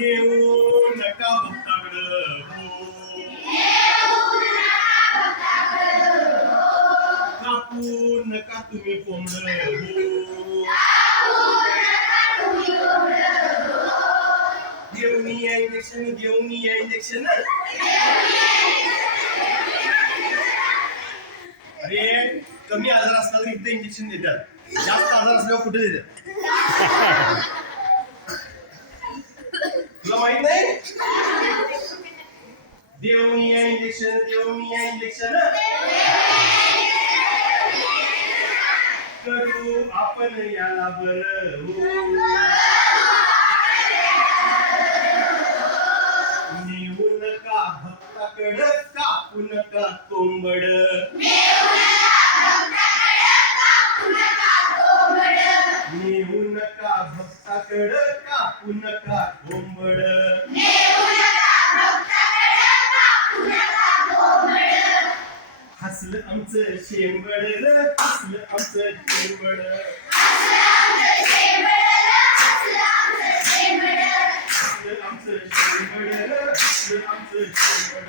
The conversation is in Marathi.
देऊ नका भक्ताकडं. कापू नका तुम्ही कोंबड. हो या इंजेक्शन देऊनी या इंजेक्शन अरे कमी आजार असला तरी इथं इंजेक्शन देतात. जास्त आजार असल्यावर कुठे देतात? माहीत नाही? देवनिया इंजेक्शन देवनिया इंजेक्शन करू आपण याला बर नेऊ नका भक्ताकडं कापू नका कोंबड. नका भक्ताकडं कापू नका कोंबड. हसलं आमचं शेंबड र हसलं आमचं शेंबड. हसलं आमचं शेंबड र हसलं आमचं शेंबड.